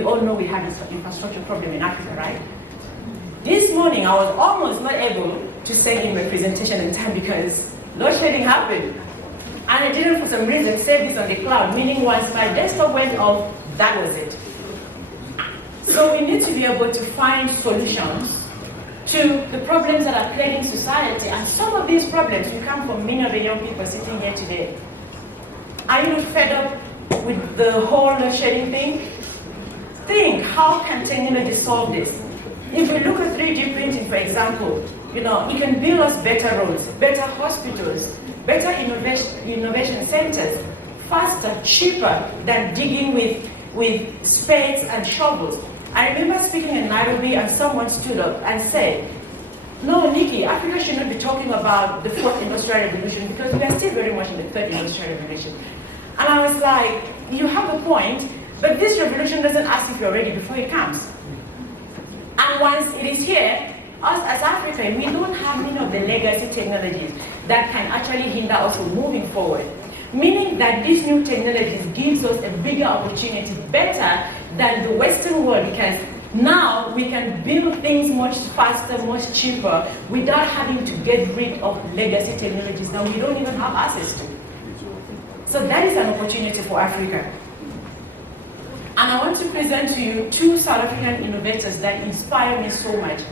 we all know we have this infrastructure problem in Africa, right? This morning, I was almost not able to send in my presentation in time because load shedding happened. And I didn't, for some reason, save this on the cloud, meaning once my desktop went off, that was it. So we need to be able to find solutions to the problems that are plaguing society. And some of these problems will come from many of the young people sitting here today. Are you fed up with the whole load shedding thing? Think, how can technology solve this? If we look at 3D printing, for example, it can build us better roads, better hospitals, better innovation centers, faster, cheaper than digging with spades and shovels. I remember speaking in Nairobi and someone stood up and said, no, Nicky, Africa should not be talking about the fourth industrial revolution because we are still very much in the third industrial revolution. And I was like, you have a point, but this revolution doesn't ask if you're ready before it comes. And once it is here, us as Africa, we don't have many of the legacy technologies that can actually hinder us from moving forward. Meaning that these new technologies gives us a bigger opportunity, better than the Western world, because now we can build things much faster, much cheaper, without having to get rid of legacy technologies that we don't even have access to. So that is an opportunity for Africa. And I want to present to you two South African innovators that inspire me so much.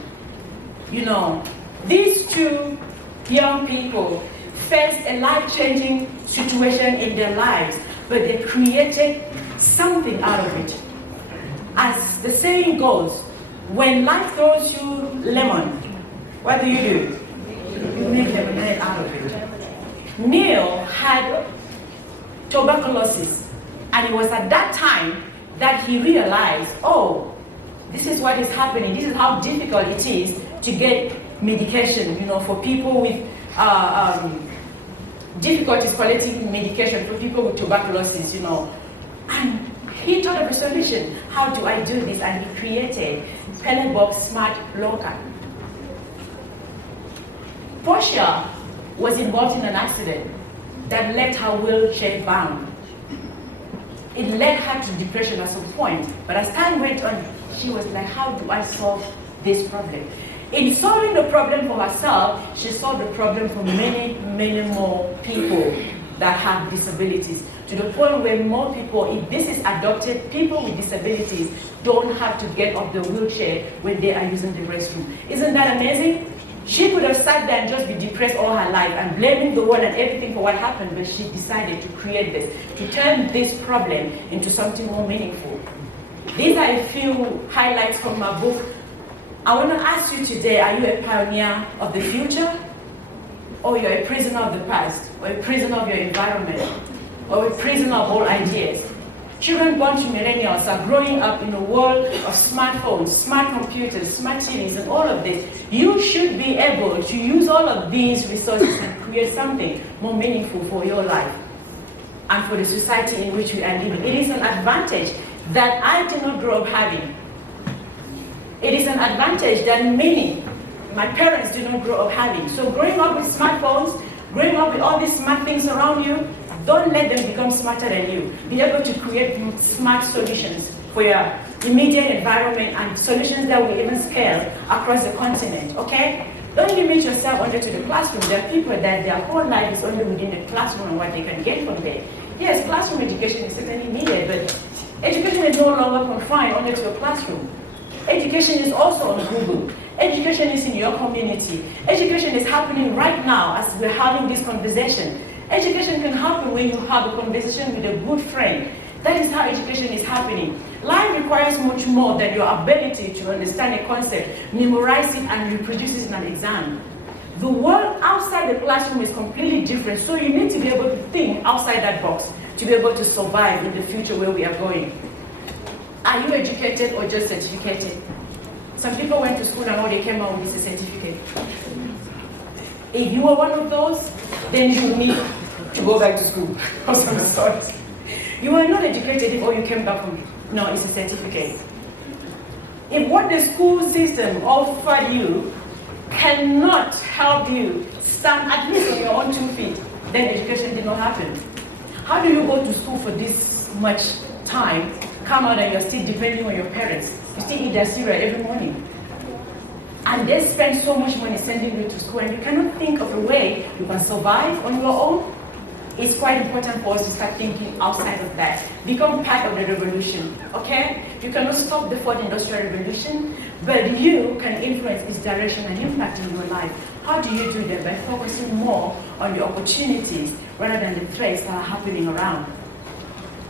These two young people faced a life-changing situation in their lives, but they created something out of it. As the saying goes, when life throws you lemon, what do? You make lemonade out of it. Neil had tuberculosis, and it was at that time that he realized, oh, this is what is happening. This is how difficult it is to get medication, for people with difficulties collecting medication for people with tuberculosis, And he thought of a solution. How do I do this? And he created Pellet Box Smart Locker. Portia was involved in an accident that left her wheelchair bound. It led her to depression at some point, but as time went on, she was like, how do I solve this problem? In solving the problem for herself, she solved the problem for many, many more people that have disabilities, to the point where more people, if this is adopted, people with disabilities don't have to get off the wheelchair when they are using the restroom. Isn't that amazing? She could have sat there and just be depressed all her life and blaming the world and everything for what happened, but she decided to create this, to turn this problem into something more meaningful. These are a few highlights from my book. I want to ask you today, are you a pioneer of the future? Or you're a prisoner of the past? Or a prisoner of your environment? Or a prisoner of all ideas? Children born to millennials are growing up in a world of smartphones, smart computers, smart TVs, and all of this. You should be able to use all of these resources and create something more meaningful for your life and for the society in which we are living. It is an advantage that I did not grow up having. It is an advantage that many, my parents did not grow up having. So growing up with smartphones, growing up with all these smart things around you, don't let them become smarter than you. Be able to create smart solutions for your immediate environment and solutions that will even scale across the continent, okay? Don't limit yourself only to the classroom. There are people that their whole life is only within the classroom and what they can get from there. Yes, classroom education is certainly needed, but education is no longer confined only to a classroom. Education is also on Google. Education is in your community. Education is happening right now as we're having this conversation. Education can happen when you have a conversation with a good friend. That is how education is happening. Life requires much more than your ability to understand a concept, memorize it, and reproduce it in an exam. The world outside the classroom is completely different, so you need to be able to think outside that box to be able to survive in the future where we are going. Are you educated or just certificated? Some people went to school and all they came out with is a certificate. If you are one of those, then you need to go back to school of some sort. You are not educated if all you came back from, no, it's a certificate. If what the school system offered you cannot help you stand at least on your own 2 feet, then education did not happen. How do you go to school for this much time, come out and you're still depending on your parents. You still eat their cereal every morning. And they spend so much money sending you to school, and you cannot think of a way you can survive on your own. It's quite important for us to start thinking outside of that. Become part of the revolution, okay? You cannot stop the fourth industrial revolution, but you can influence its direction and impact in your life. How do you do that? By focusing more on the opportunities rather than the threats that are happening around.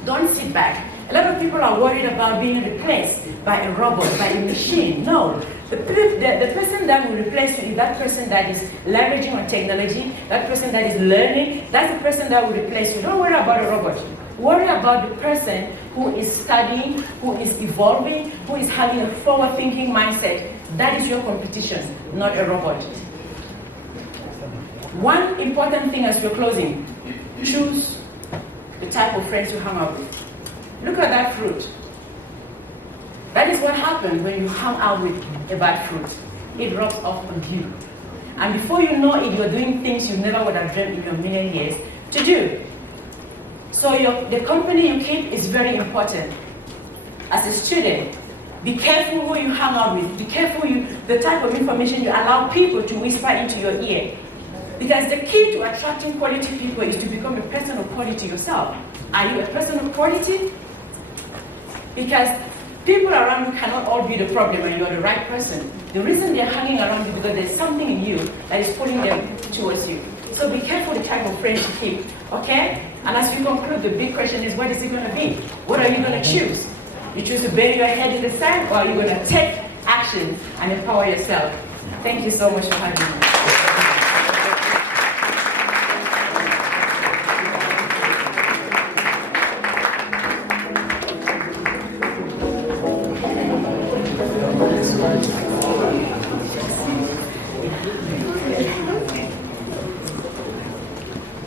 Don't sit back. A lot of people are worried about being replaced by a robot, by a machine. No. The person that will replace you is that person that is leveraging on technology, that person that is learning, that's the person that will replace you. Don't worry about a robot. Worry about the person who is studying, who is evolving, who is having a forward-thinking mindset. That is your competition, not a robot. One important thing as we're closing, choose the type of friends you hang out with. Look at that fruit. That is what happens when you hang out with a bad fruit. It rubs off on you. And before you know it, you're doing things you never would have dreamt in your million years to do. So the company you keep is very important. As a student, be careful who you hang out with. Be careful the type of information you allow people to whisper into your ear. Because the key to attracting quality people is to become a person of quality yourself. Are you a person of quality? Because people around you cannot all be the problem and you're the right person. The reason they're hanging around you is because there's something in you that is pulling them towards you. So be careful the type of friends you keep, okay? And as we conclude, the big question is, what is it going to be? What are you going to choose? You choose to bury your head in the sand, or are you going to take action and empower yourself? Thank you so much for having me.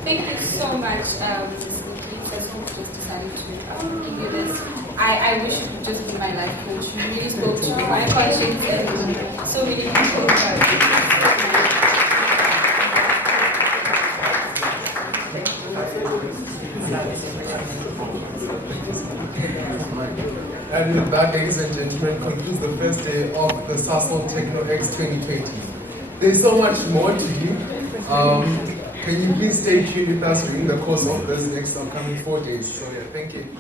Thank you so much, Mrs. Nicky. Sasol just decided to give you this. I wish you could just be my life coach. You really spoke to my conscience and so many people. And with that, ladies and gentlemen, concludes the first day of the Sasol Techno X 2020. There's so much more to you. Can you please stay tuned with us during the course of this next upcoming 4 days? So yeah, thank you.